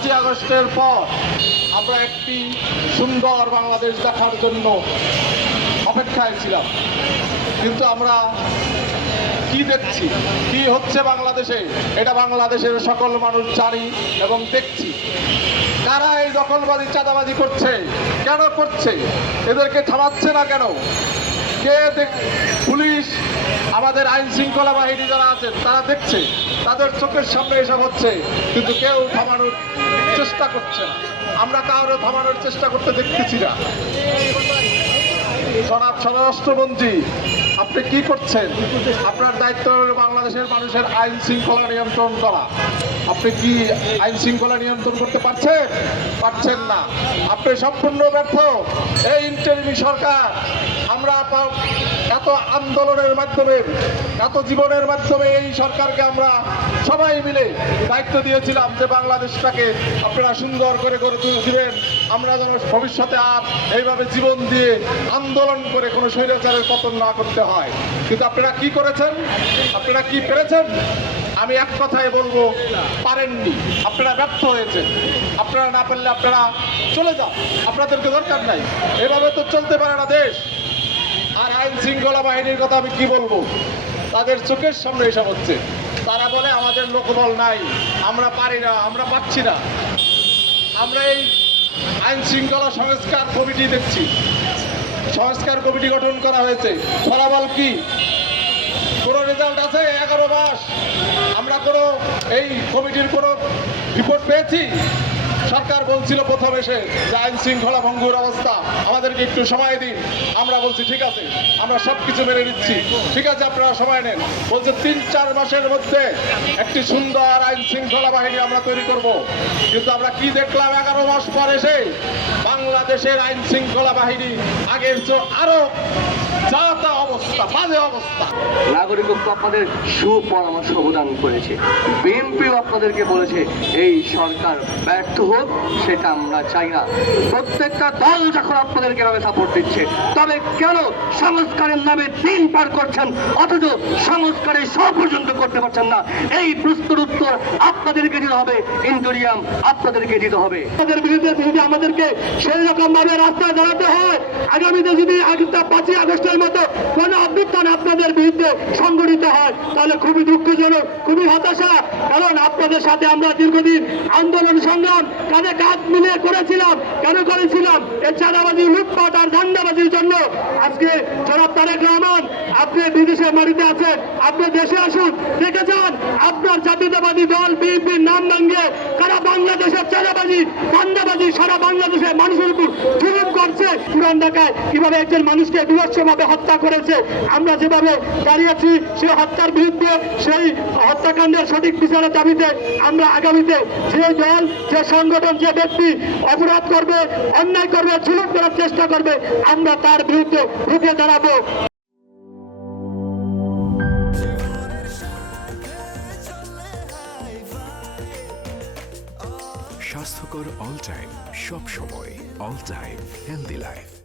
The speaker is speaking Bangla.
5ই আগস্টের পর আমরা একটি সুন্দর বাংলাদেশ দেখার জন্য অপেক্ষায় ছিলাম, কিন্তু আমরা কি দেখছি, কি হচ্ছে বাংলাদেশে, এটা বাংলাদেশের সকল মানুষ জানি এবং দেখছি। কারা এই দখলবাজি চাঁদাবাজি করছে, কেন করছে, এদেরকে থামাচ্ছে না কেন? পুলিশ, আমাদের আইন শৃঙ্খলা বাহিনী যারা আছেন তারা দেখছে, তাদের চোখের সামনে এসব হচ্ছে, কিন্তু কেউ থামানোর চেষ্টা করছে না। আমরা কারো থামানোর চেষ্টা করতে দেখতেছি না। জনাব স্বরাষ্ট্রমন্ত্রী, আপনি কি করছেন? আপনার দায়িত্ব হলো বাংলাদেশের মানুষের আইন শৃঙ্খলা নিয়ন্ত্রণ করা। আপনি কি আইন শৃঙ্খলা নিয়ন্ত্রণ করতে পারছেন না। আপনি সম্পূর্ণ ব্যর্থ। এই ইন্টারিম সরকার, আমরা এত আন্দোলনের মাধ্যমে, এত জীবনের মাধ্যমে এই সরকারকে আমরা সবাই মিলে দায়িত্ব দিয়েছিলাম যে বাংলাদেশটাকে আপনারা সুন্দর করে গড়ে তুলবেন, আমরা যেন ভবিষ্যতে আর এইভাবে জীবন দিয়ে আন্দোলন করে কোনো স্বৈরাচারের পতন না করতে হয়। কিন্তু আপনারা কি করেছেন? আপনারা কি পেরেছেন? আমি এক কথায় বলবো, পারেননি। আপনারা ব্যর্থ হয়েছেন। আপনারা না পারলে আপনারা চলে যান, আপনাদেরকে দরকার নাই। এভাবে তো চলতে পারে না দেশ। আর আইন শৃঙ্খলা বাহিনীর কথা আমি কি বলবো, তাদের চোখের সামনে এসব হচ্ছে। তারা বলে আমাদের লোকবল নাই, আমরা পারি না, আমরা পাচ্ছি না। আমরা এই আইন শৃঙ্খলা সংস্কার কমিটি দেখছি, সংস্কার কমিটি গঠন করা হয়েছে, ফলাফল কি? কোনো রেজাল্ট আছে? 11 মাস আমরা কোনো এই কমিটির কোনো রিপোর্ট পেয়েছি? সরকার বলছিল প্রথম এসে যে আইন শৃঙ্খলা ভঙ্গুর অবস্থা, আমাদেরকে একটু সময় দিন। আমরা বলছি ঠিক আছে, আমরা সব কিছু মেনে নিচ্ছি, ঠিক আছে আপনারা সময় নেন। বলছে 3-4 মাসের মধ্যে একটি সুন্দর আইন শৃঙ্খলা বাহিনী আমরা তৈরি করব। কিন্তু আমরা কি দেখলাম 11 মাস পর এসে? বাংলাদেশের আইন শৃঙ্খলা বাহিনী আগের চেয়ে আরো যা তা অবস্থা, বাজে অবস্থা। নাগরিকত্ব আপনাদের সুপরামর্শ প্রদান করেছে, বিএনপিও আপনাদেরকে বলেছে এই সরকার ব্যর্থ হোক, সেটা আমরা চাই না। প্রত্যেকটা দল যখন আপনাদেরকে এভাবে সাপোর্ট দিচ্ছে, তবে কেন সংস্কারের নামে দিন পার করছেন, অথচ সংস্কারের সব পর্যন্ত করতে পারছেন না? এই প্রশ্নের উত্তর আপনাদেরকে দিতে হবে, ইন্টেরিয়াম আপনাদেরকে দিতে হবে। আমাদের বিরুদ্ধে যদি আমাদেরকে সেই রকম ভাবে রাস্তায় দাঁড়াতে হয়, আগামীতে যদি 5ই আগস্টের মতো কোন অভ্যুত্থান আপনাদের বিরুদ্ধে সংগঠিত হয়, তাহলে খুবই দুঃখজনক, খুবই হতাশা। কারণ আপনাদের সাথে আমরা দীর্ঘদিন আন্দোলন সংগ্রাম কাঁধে কাঁধ মিলিয়ে করেছিলাম। কেন করেছিলাম? এই চাঁদাবাজি, লুটপাট আর ধান্দাবাজির জন্য। আজকে জনাব তারেক রহমান, আপনি বিদেশের মাটিতে আছেন, আপনি দেশে আসুন, দেখে যান আপনার জাতীয়তাবাদী দল বিএনপির নাম ভাঙিয়ে কারা বাংলাদেশের চাঁদাবাজি, ধান্দাবাজি সারা বাংলাদেশের মানুষের উপর জুলুম করছে। পুরান ঢাকায় কিভাবে একজন মানুষকে বিভৎসভাবে হত্যা করেছে, আমরা যেভাবে দাঁড়িয়েছি সেই হত্যার বিরুদ্ধে, সেই হত্যাকাণ্ডের সঠিক বিচারের দাবিতে আমরা আগামীতে যে দল, যে সংগঠন, যে ব্যক্তি অপরাধ করবে, অন্যায় করবে, জুলুম করার চেষ্টা করবে, আমরা তার বিরুদ্ধে রুখে দাঁড়াবো। স্বাস্থ্যকর অল টাইম, সব সময় অল টাইম হেলদি লাইফ।